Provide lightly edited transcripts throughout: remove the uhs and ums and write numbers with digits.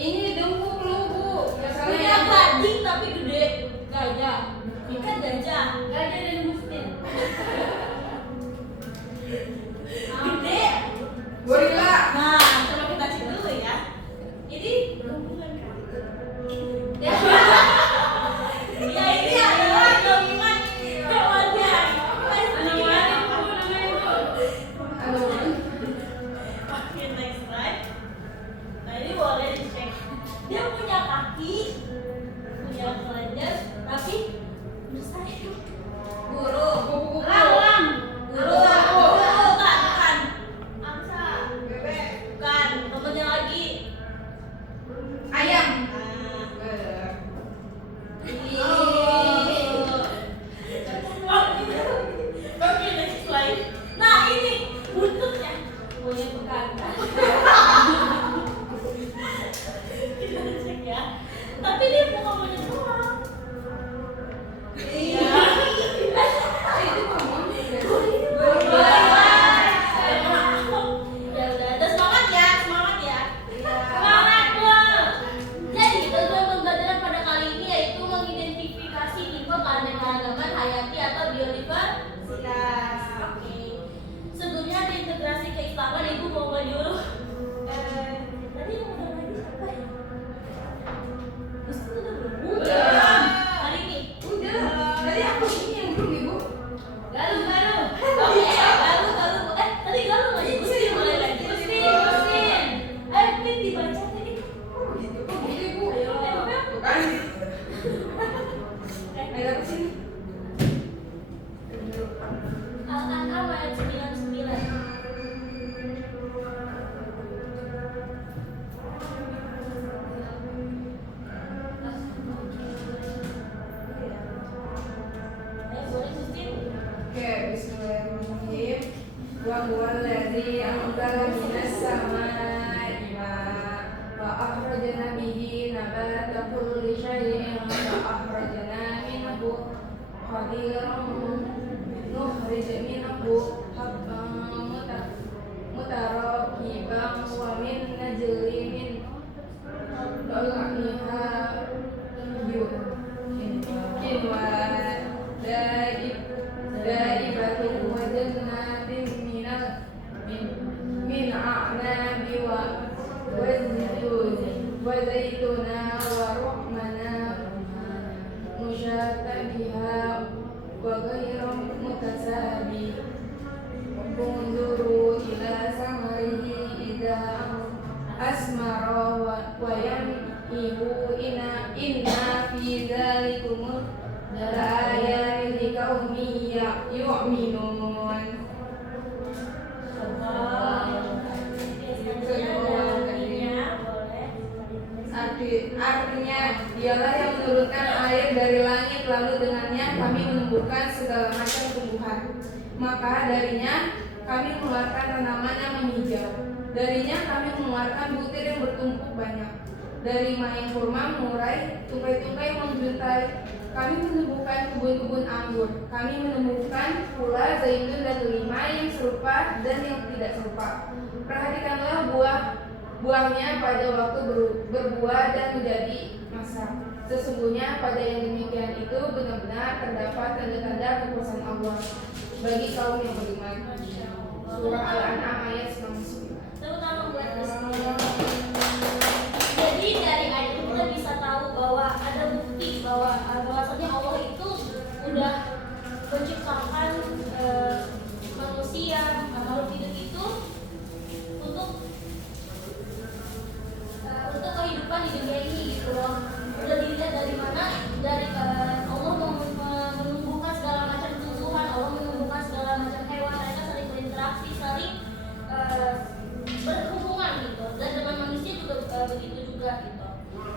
Ini dengkul lu Bu. Punya gading tapi gede. Gajah. Ikan gajah. Gajah dan mustin. Gede. Gorila. Nah, coba kita cek dulu ya. Ini gabungan kan? Ya. Ya ini adalah gabungan hewannya. Oke, next slide. Nah ini boleh dicek. Dia punya kaki, punya kelenjar, tapi bersayap. Burung. Kupu-kupu. Lawang. Burung. Bukan. Angsa. Bebek. Bukan. Temennya lagi. Ayam. Nah. Oke, next slide. Nah ini buntutnya punya bekantan. Kita cek ya. Tapi dia bukan monyet doang. Iya. Itu ngomong. Ya udah, semangat ya, semangat ya. Semangat loh. Jadi tujuan pembelajaran pada kali ini yaitu mengidentifikasi tipe keanekaragaman hayati atau biodiversitas. Oke. Sebelumnya reintegrasi keislaman, ibu mau menyuruh. Tadi yang udah lagi siapa ya? Ustaz udah belum? Udah. Hari ini. Udah. Tadi aku ini yang belum Ibu. Galuh. Oke, galuh. Tadi galuh nggak? Gustin boleh lagi. Gustin. Pin dibaca tadi. Oh gitu. Oh gitu Ibu. Ayo. Tuh kan. Ayo ke sini. Al-An'am ayat 99. Boleh Gustin? Oke, bismillahirrahmanirrahim. Wa huwal ladzi anzala minas samaa'i maa'an wa akhrajna bihi nabata kulli syai'in wa akhrajna minhu khadiran nukhrij minhu habban mutarakiban wa min najli min dal'iha kinwa daibatun wa jannatin min a'nabi wa zaituna wa ruhmana musyatabiha wa ghayra mutasabi unzuru ila samarihi idza asmara wa yan'ihu inna fi dzalikum laayatin liqaumin yu'minun. Artinya dialah yang menurunkan air dari langit, lalu dengannya kami menumbuhkan segala macam tumbuhan. Maka darinya kami mengeluarkan tanaman yang menghijau. Darinya kami mengeluarkan butir yang bertumpuk banyak. Dari main kurma mengurai, tungkai-tungkai menjuntai. Kami menumbuhkan kebun-kebun anggur. Kami menumbuhkan pula zaitun dan delima yang serupa dan yang tidak serupa. Perhatikanlah buahnya pada waktu berbuah dan menjadi masak. Sesungguhnya pada yang demikian itu benar-benar terdapat tanda-tanda kekuasaan Allah bagi kaum yang beriman. Surah Al-An'am ayat 99. Terutama buat jadi dari ayat itu kita bisa tahu bahwa ada bukti bahwasanya Allah itu udah menciptakan manusia, makhluk hidup itu untuk kehidupan di dunia ini gitu loh. Udah dilihat dari mana? Dari Allah menumbuhkan segala macam tumbuhan, Allah menumbuhkan segala macam hewan, mereka saling berinteraksi, saling berhubungan gitu. Dan dengan manusia juga begitu juga gitu.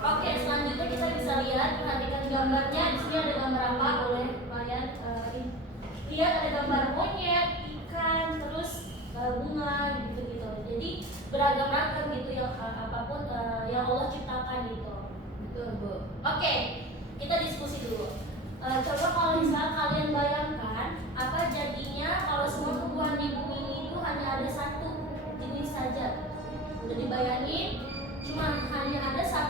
Oke, selanjutnya kita bisa lihat, perhatikan gambarnya. Di sini ada gambar apa? Boleh kalian lihat, ada gambar monyet, ikan, terus bunga gitu-gitu. Jadi beragam-ragam gitu yang apapun yang Allah ciptakan gitu. Betul, Bu. Oke, kita diskusi dulu. Coba kalau misalnya kalian bayangkan apa jadinya kalau semua tumbuhan di bumi ini itu hanya ada satu jenis saja. Udah dibayangin, cuma hanya ada satu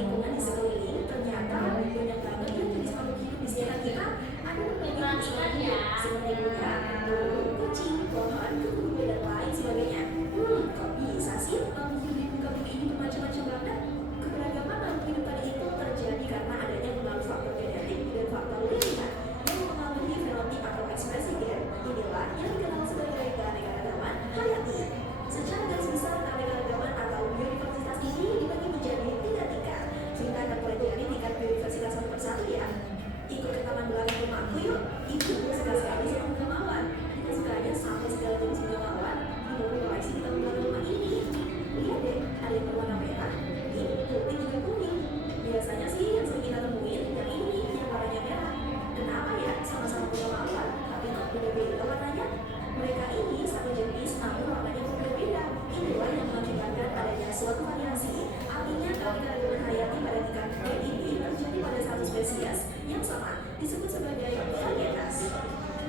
lingkungan di sekeliling, ternyata banyak banget ya jenis makhluk hidup di sekitar kita. Ada Perhatikan ya. seperti kuda, burung, kucing, pohon, kuku, dan lain sebagainya. Kok bisa sih makhluk hidup di muka bumi ini bermacam-macam banget? Keberagaman makhluk hidup tadi itu terjadi karena adanya pengaruh faktor genetik dan faktor lingkungan yang mempengaruhi fenotip atau ekspresi gen. Inilah yang dikenal sebagai keanekaragaman hayati. Secara garis besar, keanekaragaman atau biodiversitas ini dibagi menjadi 3 tingkat. Kita akan pelajari tingkat biodiversitas satu persatu ya. Ikut ke taman belakang rumahku yuk. Itu suka sekali sama bunga mawar. Kita sukanya sampai segala jenis bunga mawar di beberapa koleksi di taman belakang rumah ini. Lihat deh, ada yang berwarna merah, putih, juga kuning. Biasanya sih yang sering kita temuin yang ini yang warnanya merah. Kenapa ya sama-sama bunga mawar, tapi kok beda-beda warnanya? Mereka ini satu jenis namun warnanya berbeda. Inilah yang mengakibatkan adanya suatu variasi. Artinya keanekaragaman hayati pada tingkat B ini terjadi pada satu spesies yang sama, disebut sebagai varietas.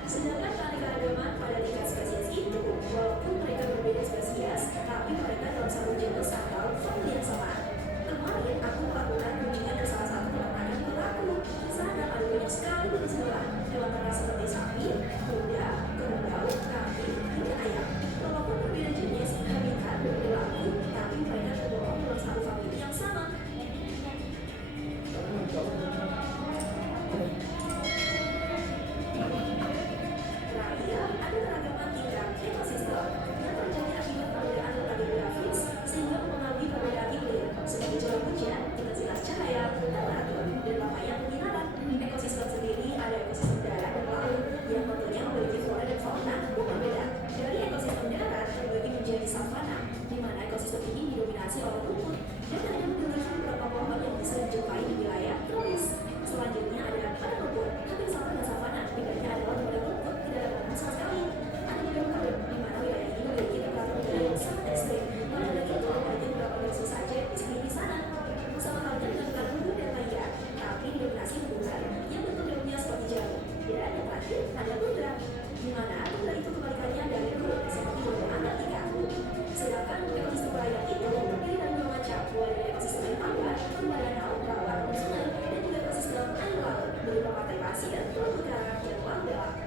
Sedangkan keanekaragaman pada tingkat spesies itu, walaupun mereka berbeda spesies, tapi mereka dalam satu genus atau famili yang sama. Kemarin aku melakukan kunjungan ke salah satu peternakan di kota aku. Di sana ada banyak sekali jenis hewan. Hewan ternak seperti sapi, kuda, kerbau, kambing, hingga ayam. Walaupun berbeda jenis, habitat berperilaku, tapi mereka tergolong dalam satu famili yang sama. Terakhir, ada keragaman tingkat ekosistem yang terjadi akibat perbedaan letak geografis sehingga mempengaruhi perbedaan iklim seperti curah hujan, intensitas cahaya, temperatur, dan lamanya penginapan. Ekosistem sendiri ada ekosistem darat dan laut yang tentunya memiliki flora dan fauna yang berbeda. Dari ekosistem darat terbagi menjadi savana, di mana ekosistem ini didominasi oleh rumput dan hanya memiliki beberapa pohon yang bisa dijumpai di wilayah tropis. Selanjutnya ada padang rumput, hampir sama dengan savana, bedanya adalah di padang rumput tidak ada pohon sama sekali. Ada juga padang, di mana wilayah ini memiliki temperatur udara yang sangat ekstrim. Pada itu hanya beberapa versi saja di sana. Sama halnya dengan padang rumput dan lainnya, tapi didominasi tumbuhan yang bentuk daunnya seperti jarum. Dan yang terakhir ada tundra, di mana tundra itu kebalikannya dari gurun seperti gunung Antartika. Sedangkan ekosistem perairan itu terdiri dari dua macam, mulai dari ekosistem air tawar, berupa danau, rawa, dan sungai, dan juga ekosistem air laut, berupa pantai pasir, terumbu karang, dan laut dalam.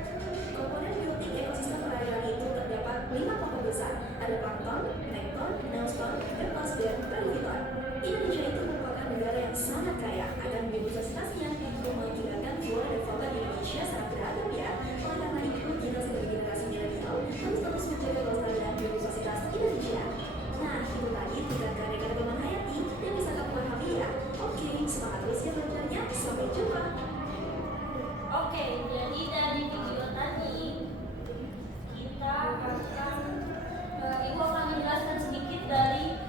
Komponen biotik ekosistem perairan itu terdapat 5 kelompok besar, ada plankton, plankton, neoston, herpes, dan periwiton. Indonesia itu merupakan negara yang sangat kaya akan biodiversitasnya, yang mengakibatkan flora dan fauna di Indonesia sangat beragam ya. Oleh karena itu, kita sebagai generasi milenial harus terus menjaga kelestarian biodiversitas Indonesia. Nah, itu tadi tingkat keanekaragaman hayati yang bisa kamu pahami ya. Oke, semangat terus ya belajarnya. Sampai jumpa. Oke, jadi dari video tadi kita akan Ibu akan menjelaskan sedikit dari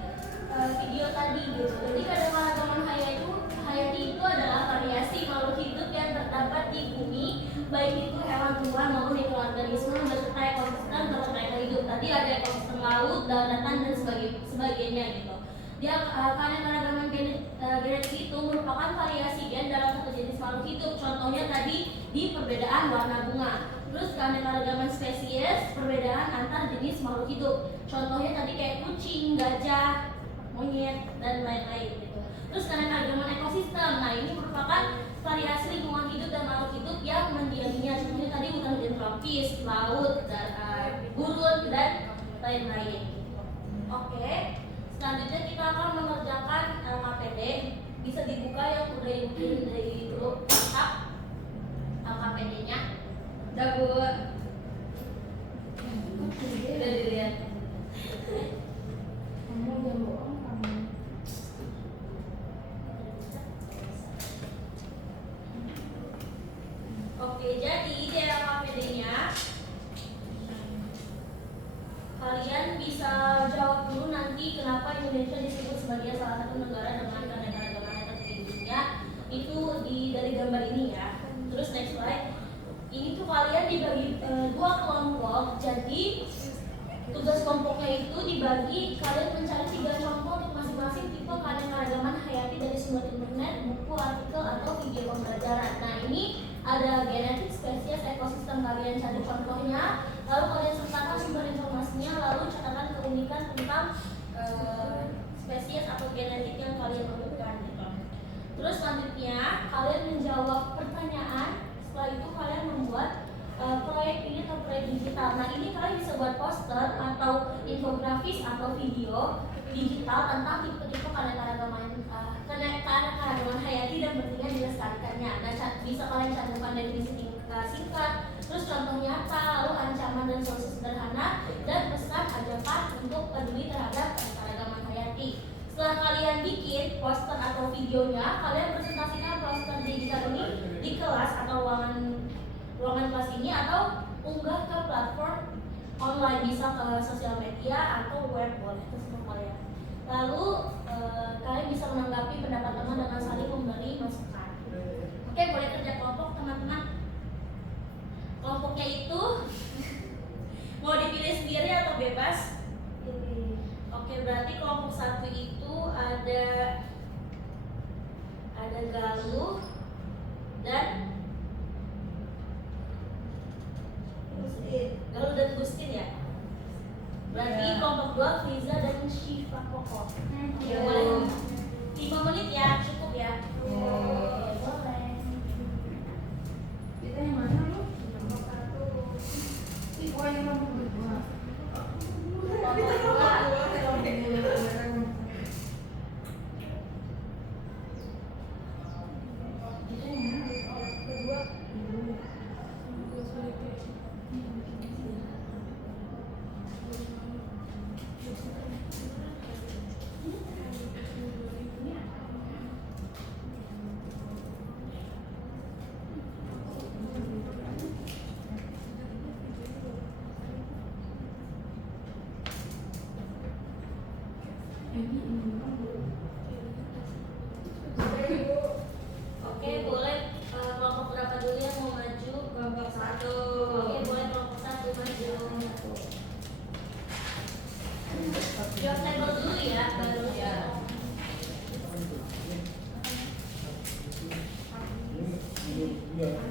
video tadi gitu. Jadi keanekaragaman hayati itu adalah variasi makhluk hidup yang terdapat di bumi, baik itu hewan tumbuhan maupun mikroorganisme beserta ekosistem tempat mereka hidup. Tadi ada ekosistem laut, daratan dan sebagainya gitu. Dia keanekaragaman genetik itu merupakan variasi gen dalam satu jenis makhluk hidup. Contohnya tadi di perbedaan warna bunga. Terus keanekaragaman spesies, perbedaan antar jenis makhluk hidup. Contohnya tadi kayak kucing, gajah, monyet dan lain-lain gitu. Terus keanekaragaman ekosistem. Nah, ini merupakan variasi lingkungan hidup dan makhluk hidup yang mendiaminya. Contohnya tadi hutan tropis, laut, gurun dan lain-lain. Oke. Selanjutnya kita akan mengerjakan KPD. Bisa dibuka yang udah ibu dari grup WhatsApp KPD-nya. Udah Bu. Udah dilihat. Kamu jangan bohong kamu. Oke, jadi di KPD-nya kalian bisa jawab dulu nanti kenapa Indonesia disebut sebagai salah satu negara dengan keanekaragaman hayati di dunia. Itu dari gambar ini ya. Terus next slide. Ini tuh kalian dibagi 2 kelompok. Jadi tugas kelompoknya itu dibagi, kalian mencari 3 contoh untuk masing-masing tipe keanekaragaman hayati dari sumber internet, buku, artikel, atau video pembelajaran. Nah, ini ada genetik, spesies, ekosistem, kalian cari contohnya, lalu kalian sertakan sumber informasinya, lalu catatan keunikan tentang spesies atau genetik yang kalian temukan gitu. Terus selanjutnya kalian menjawab pertanyaan. Setelah itu kalian membuat proyek ini atau proyek digital. Nah ini kalian bisa buat poster atau infografis atau video digital tentang tipe-tipe keanekaragaman hayati dan pentingnya dilestarikannya. Nah bisa kalian cantumkan definisi singkat, terus contoh nyata, lalu ancaman dan solusi sederhana, dan pesan ajakan untuk peduli terhadap keanekaragaman hayati. Setelah kalian bikin poster atau videonya, kalian presentasikan poster digital ini di kelas atau ruangan kelas ini, atau unggah ke platform online, bisa ke sosial media atau web, boleh terserah kalian. Lalu kalian bisa menanggapi pendapat teman dengan saling memberi masukan. Oke, boleh kerja kelompok teman-teman. Kelompoknya itu mau dipilih sendiri atau bebas? Oke, berarti kelompok 1 itu ada Galuh dan Gustin ya. Berarti kelompok 2 Fiza dan Syifa Koko. Ya boleh 5 menit ya, cukup ya. Boleh. Kita yang mana lu? Kelompok 1. Ih, yang kelompok 2. Oke, boleh kelompok berapa dulu yang mau maju? Kelompok 1. Oke, boleh kelompok 1 maju. Jawab table dulu ya, baru ya.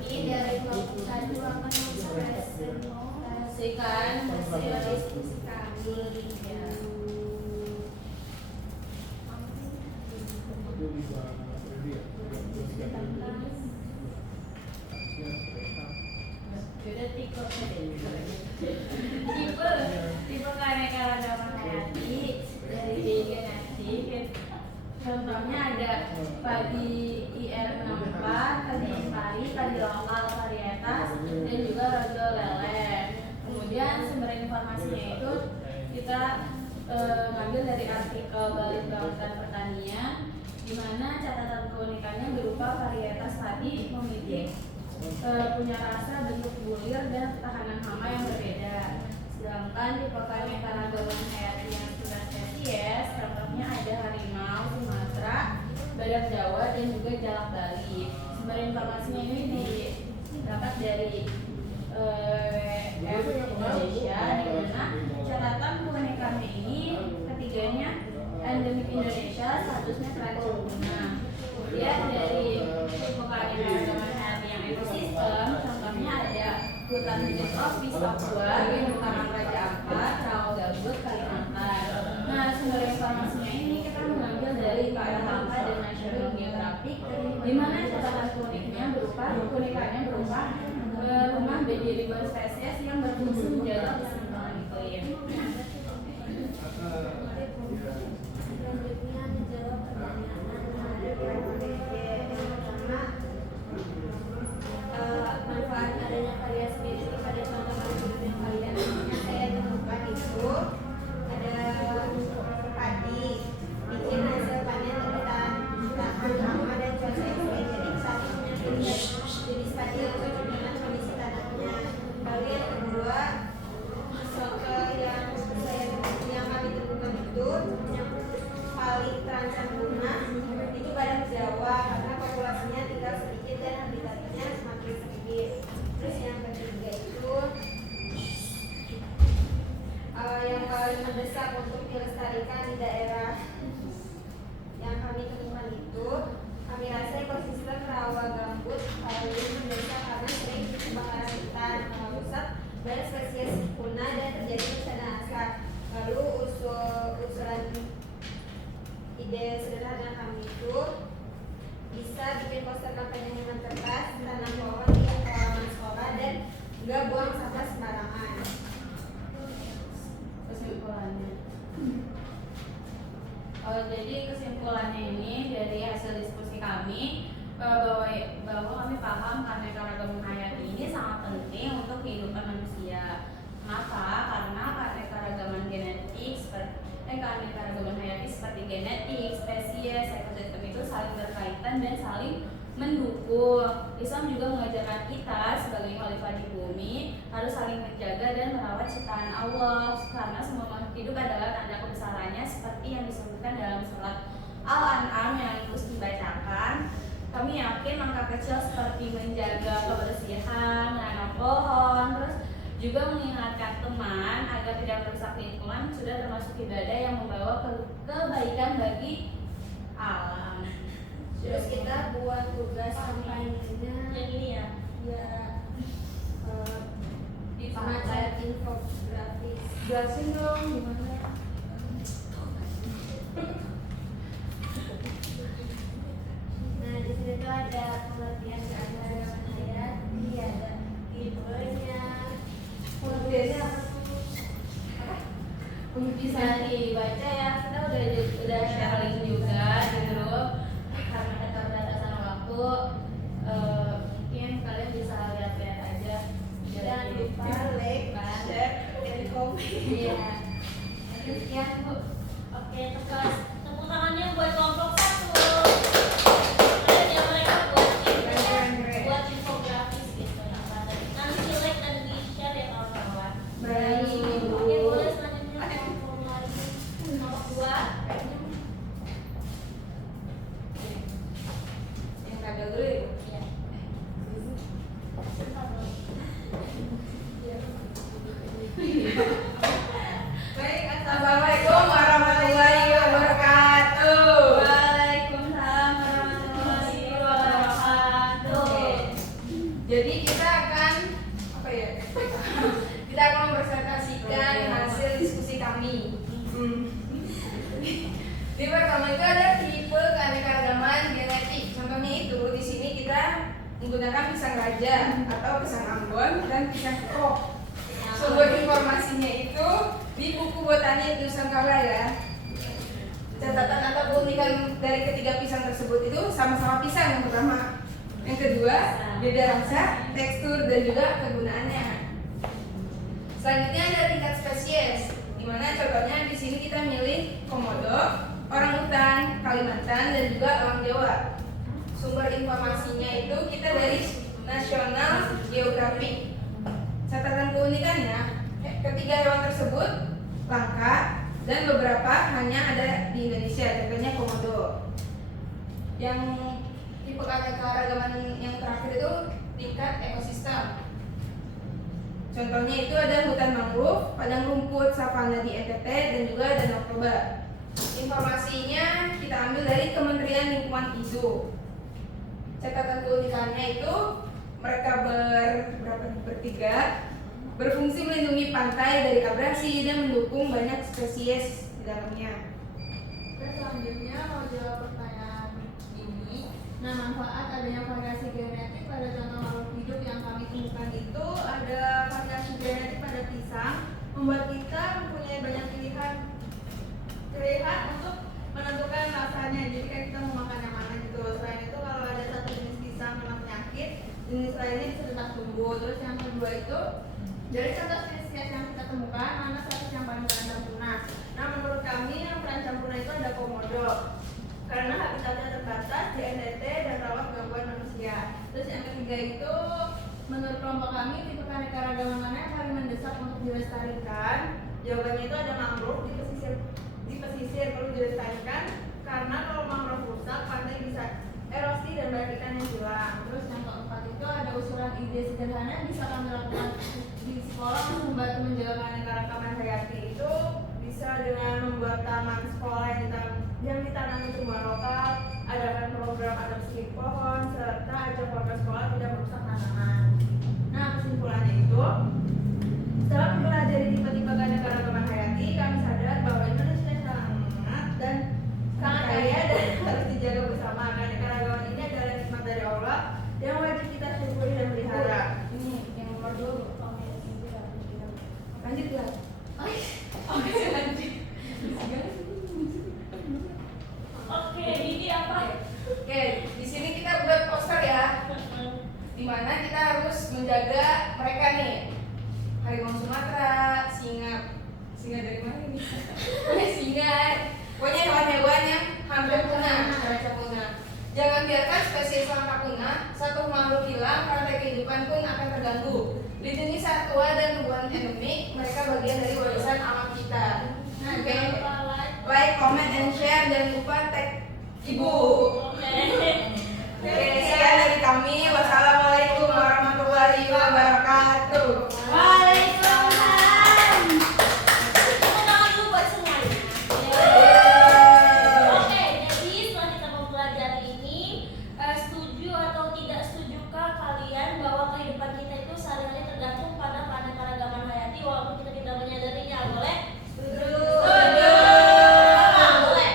Ini dari kelompok 1 akan mempresentasikan hasil diskusi kami ya. Tipe keanekaragaman hayati dari genetik. Contohnya ada padi IR64, padi pari, padi lokal varietas, dan juga rojo lele. Kemudian sumber informasinya itu kita ngambil dari artikel Balitbangtan Pertanian, di mana catatan keunikannya berupa varietas padi memiliki punya rasa, bentuk bulir, dan ketahanan hama yang berbeda. Sedangkan tipe keanekaragaman hayati yang sudah spesies, contohnya ada harimau Sumatera, badak Jawa, dan juga jalak Bali. Sumber informasinya ini didapat dari WWF Indonesia, di mana catatan keunikannya ini ketiganya endemik Indonesia, statusnya terancam punah. Kemudian dari tipe keanekaragaman hayati yang ekosistem, contohnya ada hutan hijau tropis Papua, Karang Raja Ampat, Rawa Gambut, Kalimantan. Nah, sumber informasinya ini kita mengambil dari KLHK dan National Geographic, di mana catatan keunikannya berupa rumah bagi ribuan spesies yang berfungsi menjaga keseimbangan iklim. Selanjutnya menjawab pertanyaan yang pertama, manfaat adanya variasi genetik pada tanaman hidup yang kalian saya temukan itu ada padi, bikin hasil panen tahan hama dan cuaca ekstrim. Jadi satu punya pilihan jenis padi yang cocok dengan kondisi tanahnya. Lalu yang kedua, yang kami temukan itu yang paling terancam punah itu badak Jawa, karena populasinya tinggal sedikit dan habitatnya semakin sedikit. Terus yang ketiga itu yang paling mendesak untuk dilestarikan di daerah yang kami temukan itu, kami rasa ekosistem rawa gambut paling mendesak karena sering kebakaran hutan, rusak dan spesies punah dan terjadi bencana alam. Lalu usulan ide sederhana kami itu sampah sembarangan. Kesimpulannya. Jadi kesimpulannya ini dari hasil diskusi kami bahwa kami paham keanekaragaman hayati ini sangat penting untuk kehidupan manusia. Kenapa? Karena keanekaragaman keanekaragaman hayati seperti genetik, spesies, ekosistem itu saling berkaitan dan saling mendukung. Islam juga mengajarkan kita sebagai khalifah di bumi harus saling menjaga dan merawat ciptaan Allah, karena semua makhluk hidup adalah tanda kebesarannya seperti yang disebutkan dalam surat Al-An'am yang terus dibacakan. Kami yakin langkah kecil seperti menjaga kebersihan, menanam pohon, terus juga mengingatkan teman agar tidak merusak lingkungan sudah termasuk ibadah yang membawa kebaikan bagi alam. Terus kita buat tugas kampanyenya Yang ini ya. ya Di semacam infografis. jelasin dong gimana. Nah, di sini tuh ada pengertian keanekaragaman hayati, ada tipenya. Pengertiannya apa tuh? Bisa dibaca ya, kita udah share link juga di grup. Karena keterbatasan waktu, mungkin kalian bisa lihat-lihat aja. Jangan lupa like, share, dan komen. Iya. Sekian Bu. Oke, tepuk tangannya buat kelompok 1. Keren ya mereka buat infografis gitu ya. Nanti di like dan di share ya kawan-kawan. Baik. Oke, boleh selanjutnya kelompok lagi. Nomor 2. Yang kagak dulu ya. Iya. Sebentar dulu. Baik, assalamualaikum warahmatullahi wabarakatuh. Waalaikumsalam warahmatullahi wabarakatuh. Oke. Jadi kita akan apa ya? Kita akan mempresentasikan hasil diskusi kami. Di pertama itu ada tipe keanekaragaman genetik. Contohnya itu di sini kita menggunakan pisang raja atau pisang Ambon dan pisang kok. Sumber informasinya itu di buku botani Nusantara ya. Catatan atau keunikan dari ketiga pisang tersebut itu sama-sama pisang yang pertama. Yang kedua, beda rasa, tekstur dan juga kegunaannya. Selanjutnya ada tingkat spesies, di mana contohnya di sini kita milih komodo, orangutan, Kalimantan dan juga elang Jawa. Sumber informasinya itu kita dari National Geographic. Catatan keunikannya, ketiga hewan tersebut langka dan beberapa hanya ada di Indonesia, contohnya komodo. Yang tipe keanekaragaman yang terakhir itu tingkat ekosistem. Contohnya itu ada hutan mangrove, padang rumput, savana di NTT dan juga Danau Toba. Informasinya kita ambil dari Kementerian Lingkungan Hidup. Catatan keunikannya itu mereka bertiga berfungsi melindungi pantai dari abrasi dan mendukung banyak spesies di dalamnya. Terus selanjutnya mau jawab pertanyaan ini. Nah, manfaat adanya variasi genetik pada contoh makhluk hidup yang kami temukan itu ada variasi genetik pada pisang, membuat kita mempunyai banyak pilihan untuk menentukan rasanya. Jadi kayak kita mau makan yang mana gitu. Selain itu kalau ada satu jenis pisang kena penyakit, jenis lainnya bisa tetap tumbuh. Terus yang kedua itu dari contoh spesies yang kita temukan, mana spesies yang paling terancam punah? Nah, menurut kami yang terancam punah itu ada komodo, karena habitatnya terbatas di NTT dan rawan gangguan manusia. Terus yang ketiga itu, menurut kelompok kami, tipe keanekaragaman mana yang paling mendesak untuk dilestarikan? Jawabannya itu ada mangrove di pesisir perlu dilestarikan, karena kalau mangrove rusak, pantai bisa erosi dan banyak ikan yang hilang. Terus yang keempat itu ada usulan ide sederhana yang bisa kami lakukan di sekolah untuk membantu menjaga keanekaragaman hayati itu bisa dengan membuat taman sekolah yang ditanami tumbuhan lokal, adakan program adopsi pohon, serta ajak warga sekolah tidak merusak tanaman. Nah, kesimpulannya itu, setelah mempelajari tipe-tipe keanekaragaman hayati, kami sadar bahwa Indonesia sangat kaya dan harus dijaga bersama. Keanekaragaman ini adalah nikmat dari Allah yang wajib kita syukuri dan pelihara. Ini yang nomor 2. Oke. gelap. Oke, lanjut. Oke, ini apa? Oke, di sini kita buat poster ya, dimana kita harus menjaga mereka nih. Harimau Sumatera, singa dari mana ini? Singa, pokoknya hewan-hewan yang hampir punah, terancam punah. Jangan biarkan spesies langka punah, satu makhluk hilang, rantai kehidupan pun akan terganggu. Lindungi satwa dan tumbuhan endemik, mereka bagian dari warisan alam kita. Oke, like, comment, and share, jangan lupa tag ibu. Oke, sekian dari kami. Wassalamualaikum warahmatullahi wabarakatuh. Waalaikumsalam. Tepuk tangan dulu buat semuanya. Oke, jadi setelah kita mempelajari ini, setuju atau tidak setujukah kalian bahwa kehidupan kita itu sehari-hari tergantung pada keanekaragaman hayati walaupun kita tidak menyadarinya? Boleh? Setuju. Boleh.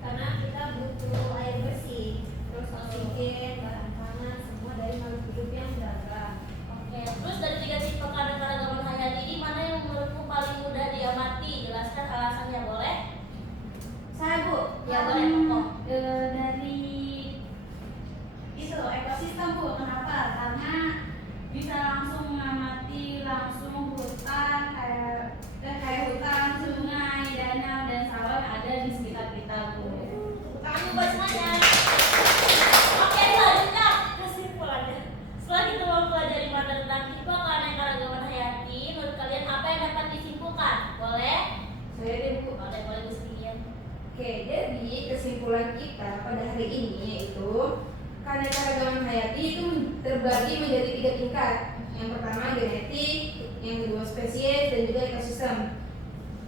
Karena kita butuh air bersih, terus oksigen, bahan pangan, semua dari makhluk hidup yang beragam. Oke, terus dari tiga tipe keanekaragaman hayati ini mana yang menurutmu paling mudah diamati? Jelaskan alasannya, boleh? Saya Bu, Ya, boleh. Kok? dari itu ekosistem Bu, kenapa? Karena bisa langsung mengamati langsung hutan, kayak hutan, sungai, danau dan sawah yang ada di sekitar kita Bu. Tangan dulu buat semuanya. Oke, selanjutnya kesimpulannya. Setelah kita mempelajari materi tentang tipe keanekaragaman hayati, menurut kalian apa yang dapat disimpulkan? Boleh? Saya deh Bu. Boleh Bu Sitian. Oke, jadi kesimpulan kita pada hari ini yaitu keanekaragaman hayati itu terbagi menjadi 3 tingkat. Yang pertama genetik, yang kedua spesies, dan juga ekosistem.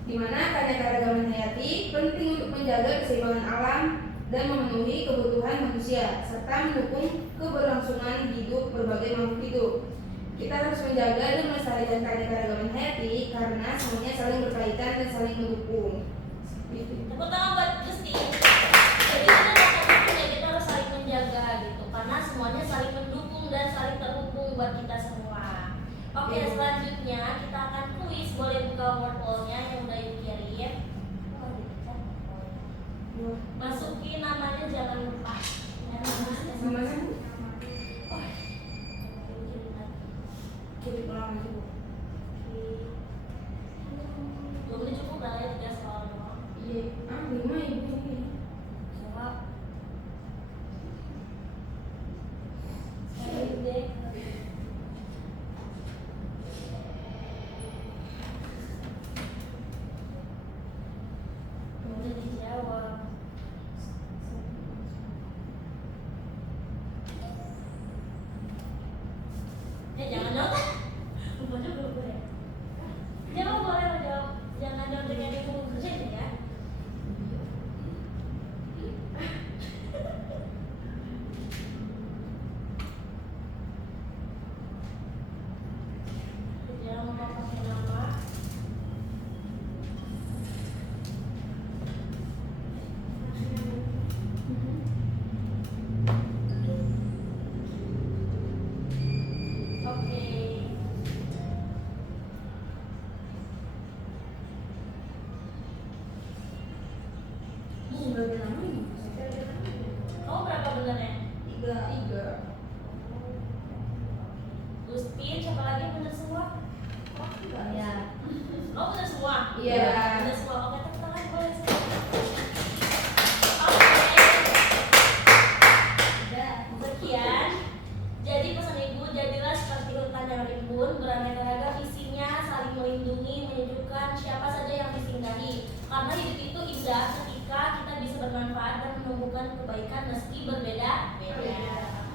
Di mana keanekaragaman hayati penting untuk menjaga keseimbangan alam dan memenuhi kebutuhan manusia serta mendukung keberlangsungan hidup berbagai makhluk hidup. Kita harus menjaga dan melestarikan keanekaragaman hayati karena semuanya saling berkaitan dan saling mendukung. Tepuk tangan buat Gusti. Jadi kita harus saling menjaga gitu, karena semuanya saling mendukung dan saling terhubung buat kita semua. Oke, selanjutnya kita akan kuis. Boleh buka word wall-nya yang udah dikirim. Masukin namanya, jangan lupa. Namanya Bu? Jadi pulang aja Bu. 2 menit cukup lah ya, 3 soal doang. Iya, 5 ibu ini. Jawab. Sekali deh. Boleh dijawab. Jangan jawab. Lupa juga gue ya. Jawab boleh menjawab. Jangan jawab dengan yang mau kerjain ya. Jangan lupa pakai nama. Oke. Sudah berapa ini? Kamu berapa benernya? 3. Guspin, siapa lagi yang bener semua? Ya. Oh, bener semua? Iya. Bener semua. Oke, tepuk tangan boleh sih. Udah. Sekian. Jadi pesan ibu, jadilah seperti hutan yang rimbun, beraneka ragam isinya, saling melindungi, menyejukkan siapa saja yang disinggahi. Karena hidup itu indah ketika kita bisa bermanfaat dan menumbuhkan kebaikan meski berbeda-beda.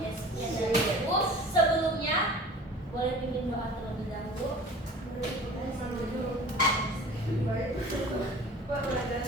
Yes, ya dari ibu. Sebelumnya boleh pimpin doa terlebih dahulu. Baik. Pak, pelajaran